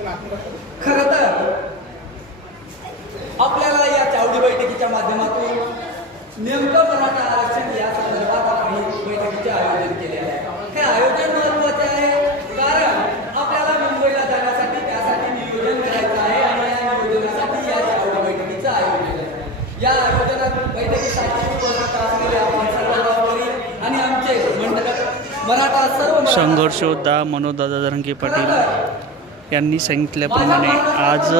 खर तर आपल्याला या चावडी बैठकीच्या माध्यमातून नेमकं मराठा आरक्षण या संदर्भात आपण ही बैठकीचे आयोजन केले आहे. हे आयोजन महत्त्वाचे आहे कारण आपल्याला मुंबईला जाण्यासाठी त्यासाठी नियोजन करायचं आहे आणि या नियोजनासाठी या चावडी बैठकीचं आयोजन आहे. या आयोजनात बैठकीसाठी उपस्थित असलेले आपण सर्व गावकरी आणि आमचे मंडळ मराठा सर्व मराठा- संघर्ष योद्धा मनोदादा धरंगे पाटील. यांनी सांगितल्याप्रमाणे आज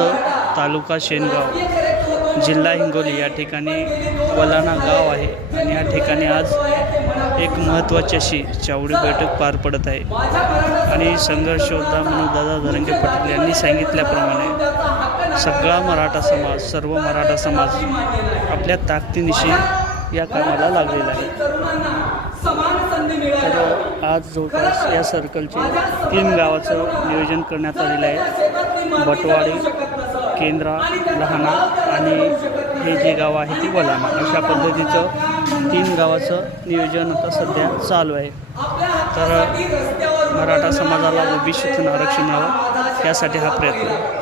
तालुका शेनगाव जिल्हा हिंगोली या ठिकाणी वलाना गाव आहे. आणि या ठिकाणी आज एक महत्त्वाची अशी चावडी बैठक पार पडत आहे. आणि संघर्षोद्धा म्हणून दादा धरंगे पाटील यांनी सांगितल्याप्रमाणे सगळा मराठा समाज सर्व मराठा समाज आपल्या ताकदीनिशी या कामाला लागलेला आहे. तर आज जवळपास या सर्कलचे तीन गावाचं नियोजन करण्यात आलेलं आहे. बटवाडी केंद्रा लहाना आणि हे जे गाव आहे ती वलाना. अशा पद्धतीचं तीन गावाचं नियोजन आता सध्या चालू आहे. तर मराठा समाजाला ओबीसीतून आरक्षण मिळावं त्यासाठी हा प्रयत्न आहे.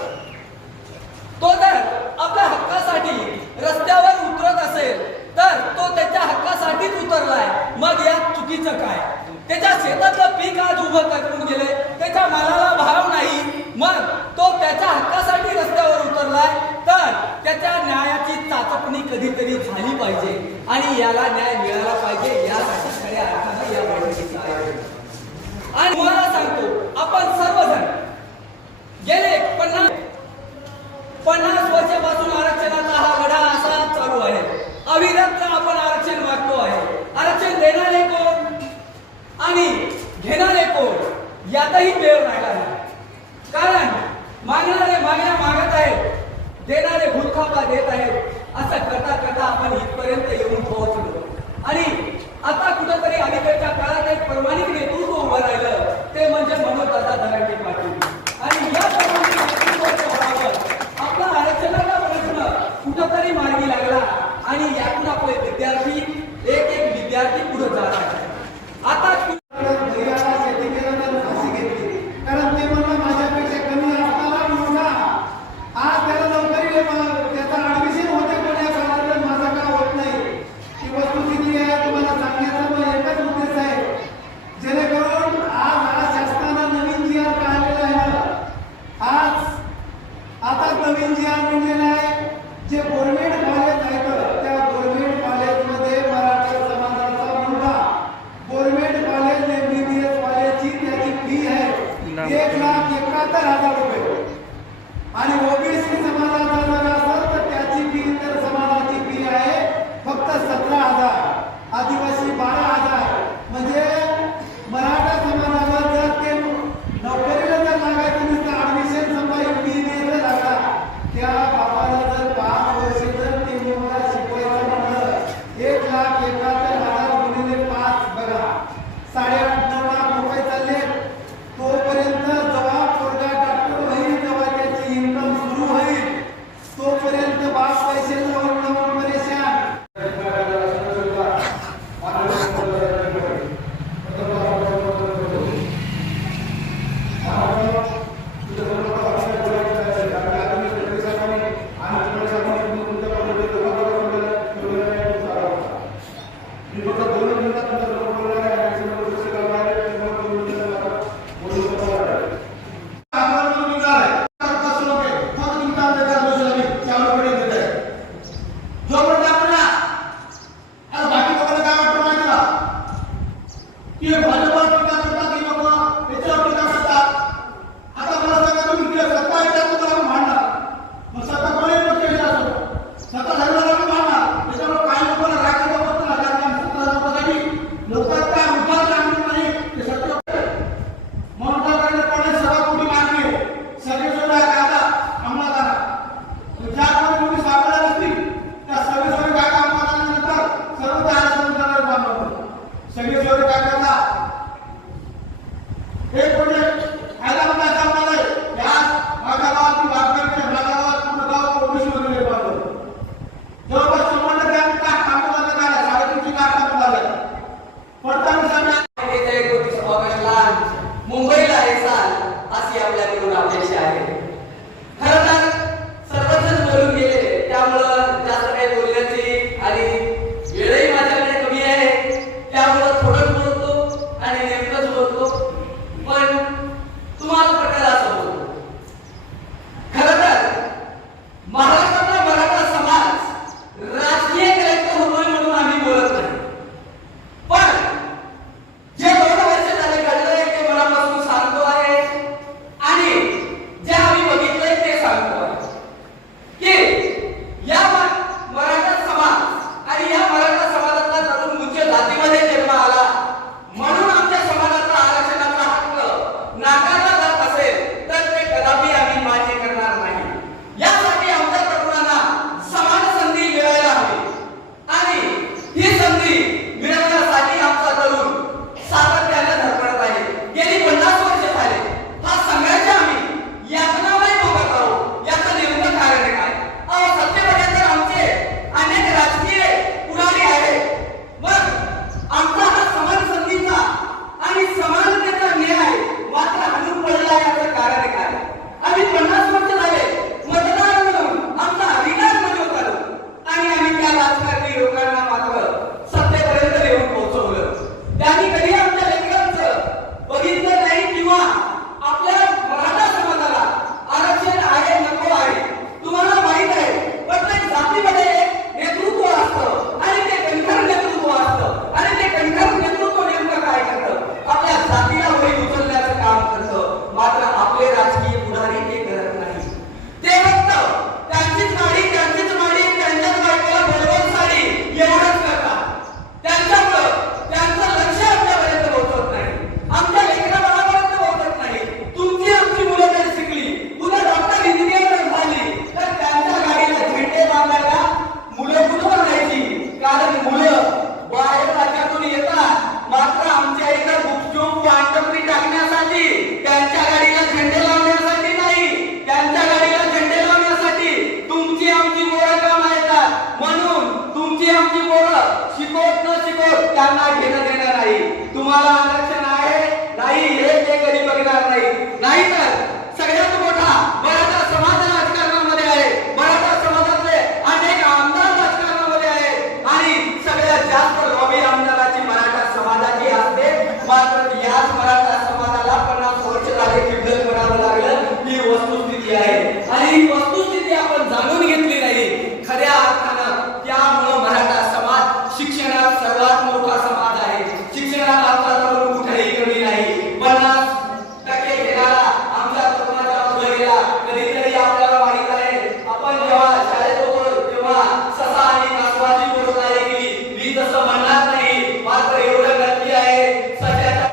कधीतरी झाली पाहिजे आणि याला न्याय मिळाला पाहिजे यासाठी खऱ्या अर्थानं या बैठकीचं आयोजन आणि मला सांगतो आपण सर्वजण गेले पन्नास पन्नास वर्षापासून आरक्षणाचा हा लढा असा चालू आहे. अविरत आपण आरक्षण मागतो आहे. आरक्षण देणारे कोण? आणि घेणारे कोण? यातही वेळ राहिला नाही कारण मागणारे मागण्या मागत आहेत. देणारे भूतखापा देत आहेत. असं करता करता आपण इथपर्यंत येऊन पोहोचलो. आणि आता कुठंतरी अलीकडच्या काळात एक प्रमाणिक नेतृत्व उभं राहिलं ते म्हणजे मनोजदादा धराटे पाटील. आणि या प्रमाणिक आपला आरक्षणाचा प्रश्न कुठंतरी मार्गी लागला आणि या